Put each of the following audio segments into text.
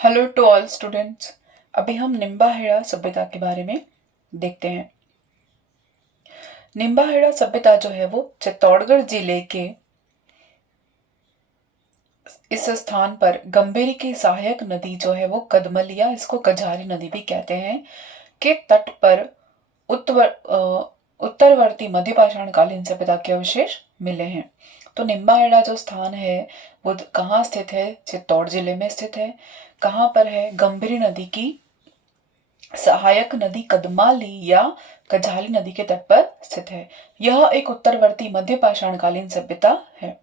Hello to all students. अभी हम निम्बाहेड़ा सभ्यता के बारे में देखते हैं। निम्बाहेड़ा सभ्यता जो है वो चित्तौड़गढ़ जिले के इस स्थान पर गंभीरी की सहायक नदी जो है वो कदमल या इसको कजारी नदी भी कहते हैं के तट पर उत्तरवर्ती मध्यपाषाण कालीन सभ्यता के अवशेष मिले हैं। तो निम्बाहेड़ा जो स्थान है वो कहाँ स्थित है? चित्तौड़ जिले में स्थित है। कहाँ पर है? गंभीरी नदी की सहायक नदी कदमाली या कजाली नदी के तट पर स्थित है। यह एक उत्तरवर्ती मध्य पाषाणकालीन सभ्यता है।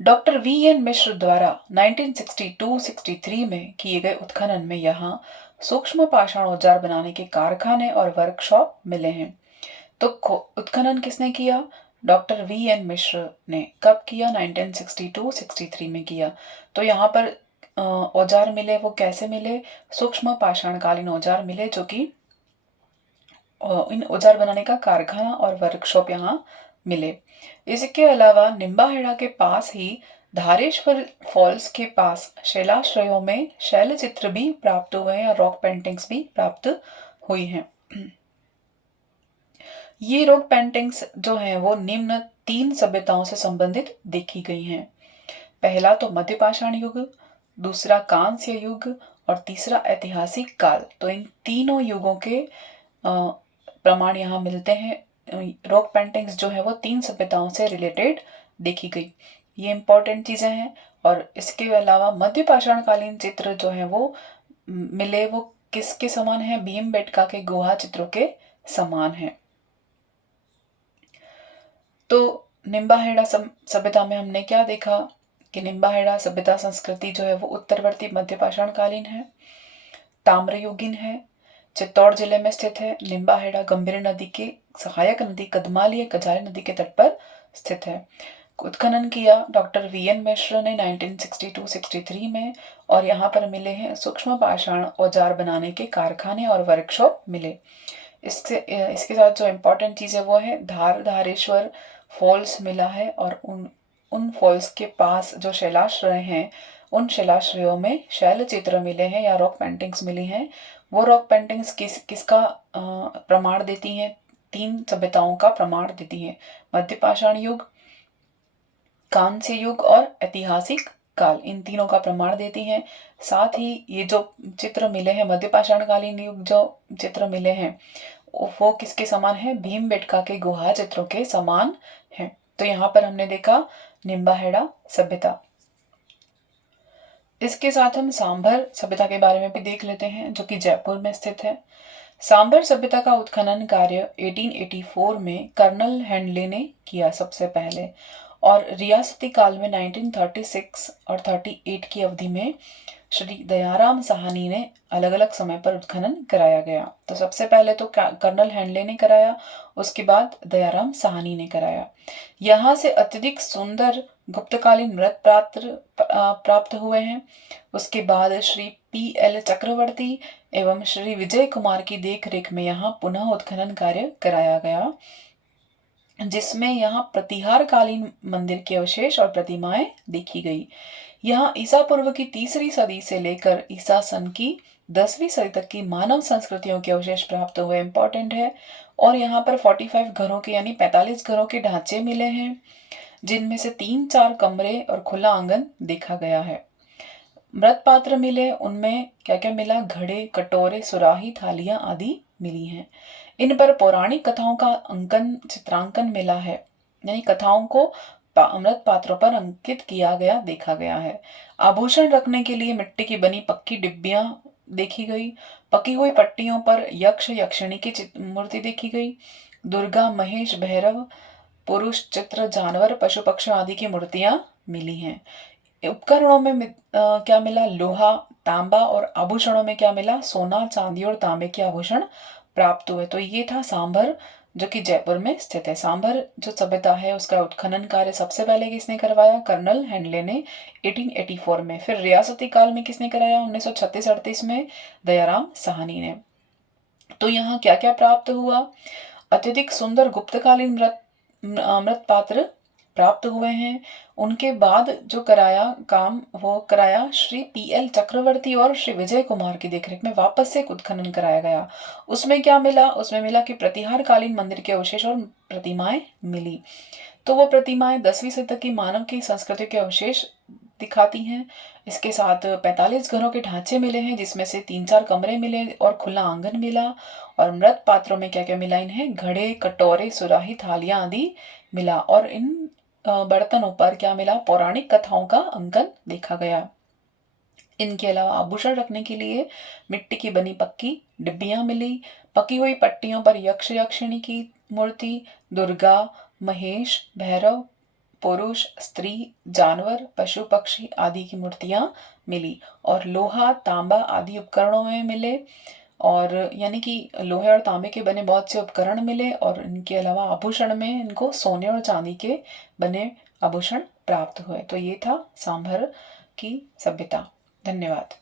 डॉक्टर वी एन मिश्र द्वारा 1962-63 में किए गए उत्खनन में यहाँ सूक्ष्म पाषाण औजार बनाने के कारखाने और वर्कशॉप मिले हैं। तो उत्खनन किसने किया? डॉक्टर वी एन मिश्र ने। कब किया? 1962-63 में किया। तो यहाँ पर औजार मिले, वो कैसे मिले? सूक्ष्म पाषाणकालीन औजार मिले, जो कि इन औजार बनाने का कारखाना और वर्कशॉप यहाँ मिले। इसके अलावा निम्बाहेड़ा के पास ही धारेश्वर फॉल्स के पास शैलाश्रयों में शैल चित्र भी प्राप्त हुए हैं, रॉक पेंटिंग्स भी प्राप्त हुई हैं। ये रॉक पेंटिंग्स जो हैं वो निम्न 3 सभ्यताओं से संबंधित देखी गई हैं। पहला तो मध्यपाषाण युग, दूसरा कांस्य युग और तीसरा ऐतिहासिक काल। तो इन तीनों युगों के प्रमाण यहाँ मिलते हैं। रॉक पेंटिंग्स जो है वो 3 सभ्यताओं से रिलेटेड देखी गई। ये इंपॉर्टेंट चीजें हैं। और इसके अलावा मध्यपाषाण कालीन चित्र जो है वो मिले, वो किसके समान है? भीमबेटका के गुहा चित्रों के समान है। तो निम्बाहेड़ा सभ्यता में हमने क्या देखा कि निम्बाहेड़ा सभ्यता संस्कृति जो है वो उत्तरवर्ती मध्यपाषाण कालीन है, ताम्रयुगीन है, चित्तौड़ जिले में स्थित है। निम्बाहेड़ा गंभीर नदी की सहायक नदी कदमाली कजारी नदी के तट पर स्थित है। उत्खनन किया डॉक्टर वी एन मिश्र ने 1962-63 में, और यहाँ पर मिले हैं सूक्ष्म पाषाण औजार बनाने के कारखाने और वर्कशॉप मिले। इसके साथ जो इम्पोर्टेंट चीज़ है वो है धारेश्वर फॉल्स मिला है, और उन फॉल्स के पास जो शैलाश्रय हैं उन शैलाश्रयों में शैल चित्र मिले हैं या रॉक पेंटिंग्स मिली हैं। वो रॉक पेंटिंग्स किसका प्रमाण देती हैं? 3 सभ्यताओं का प्रमाण देती हैं: मध्यपाषाण युग, कांस्य युग और ऐतिहासिक काल। इन तीनों का प्रमाण देती हैं। साथ ही ये जो चित्र मिले हैं मध्यपाषाण कालीन युग जो चित्र मिले हैं वो किसके समान है? भीमबेटका के गुहा चित्रों के समान है। तो यहाँ पर हमने देखा निम्बाहेड़ा सभ्यता। इसके साथ हम सांभर सभ्यता के बारे में भी देख लेते हैं, जो कि जयपुर में स्थित है। सांभर सभ्यता का उत्खनन कार्य 1884 में कर्नल हैंडले ने किया सबसे पहले, और रियासती काल में 1936 और 38 की अवधि में श्री दयाराम साहनी ने अलग अलग समय पर उत्खनन कराया गया। तो सबसे पहले तो कर्नल हैंडले ने कराया, उसके बाद दयाराम साहनी ने कराया। यहाँ से अत्यधिक सुंदर गुप्तकालीन मृत प्राप्त हुए हैं। उसके बाद श्री पी एल चक्रवर्ती एवं श्री विजय कुमार की देखरेख में यहाँ पुनः उत्खनन कार्य कराया गया, जिसमें यहाँ प्रतिहार कालीन मंदिर के अवशेष और प्रतिमाएं देखी गई। यहाँ ईसा पूर्व की 3री सदी से लेकर ईसा सन की 10वीं सदी तक की मानव संस्कृतियों के अवशेष प्राप्त हुए, इंपॉर्टेंट है। और यहाँ पर 45 घरों के यानी 45 घरों के ढांचे मिले हैं, जिनमें से 3-4 कमरे और खुला आंगन देखा गया है। मृत पात्र मिले, उनमें क्या क्या मिला? घड़े, कटोरे, सुराही, थालियां आदि मिली हैं। इन पर पौराणिक कथाओं का चित्रांकन मिला है, यानी कथाओं को मृत पात्रों पर अंकित किया गया देखा गया है। आभूषण रखने के लिए मिट्टी की बनी पक्की डिब्बियां देखी गई। पकी हुई पट्टियों पर यक्ष यक्षिणी की मूर्ति देखी गई। दुर्गा, महेश, भैरव, पुरुष चित्र, जानवर, पशु पक्षी आदि की मूर्तियां मिली हैं। उपकरणों में क्या मिला? लोहा, तांबा, और आभूषणों में क्या मिला? सोना, चांदी और तांबे के आभूषण प्राप्त हुए। तो ये था सांभर, जो कि जयपुर में स्थित है। सांभर जो सभ्यता है उसका उत्खनन कार्य सबसे पहले किसने करवाया? कर्नल हैंडले ने 1884 में। फिर रियासती काल में किसने कराया? 1936-38 में दयाराम साहनी ने। तो यहाँ क्या क्या प्राप्त हुआ? अत्यधिक सुंदर गुप्तकालीन मृत पात्र प्राप्त हुए हैं। उनके बाद जो कराया काम वो कराया श्री पीएल चक्रवर्ती और श्री विजय कुमार की देखरेख में वापस से एक उत्खनन कराया गया। उसमें क्या मिला? उसमें मिला कि प्रतिहार कालीन मंदिर के अवशेष और प्रतिमाएं मिली। तो वो प्रतिमाएं 10वीं शतक की मानव की संस्कृति के अवशेष दिखाती हैं। इसके साथ 45 घरों के ढांचे मिले हैं, जिसमें से 3-4 कमरे मिले और खुला आंगन मिला। और मृत पात्रों में क्या क्या मिला इन्हें? घड़े, कटोरे, सुराही, थालियां आदि मिला। और इन बर्तनों पर क्या मिला? पौराणिक कथाओं का अंकन देखा गया। इनके अलावा आभूषण रखने के लिए मिट्टी की बनी पक्की डिब्बियां मिली। पकी हुई पट्टियों पर यक्ष यक्षिणी की मूर्ति, दुर्गा, महेश, भैरव, पुरुष, स्त्री, जानवर, पशु पक्षी आदि की मूर्तियां मिली। और लोहा, तांबा आदि उपकरणों में मिले। और यानी कि लोहे और तांबे के बने बहुत से उपकरण मिले। और इनके अलावा आभूषण में इनको सोने और चांदी के बने आभूषण प्राप्त हुए। तो ये था सांभर की सभ्यता। धन्यवाद।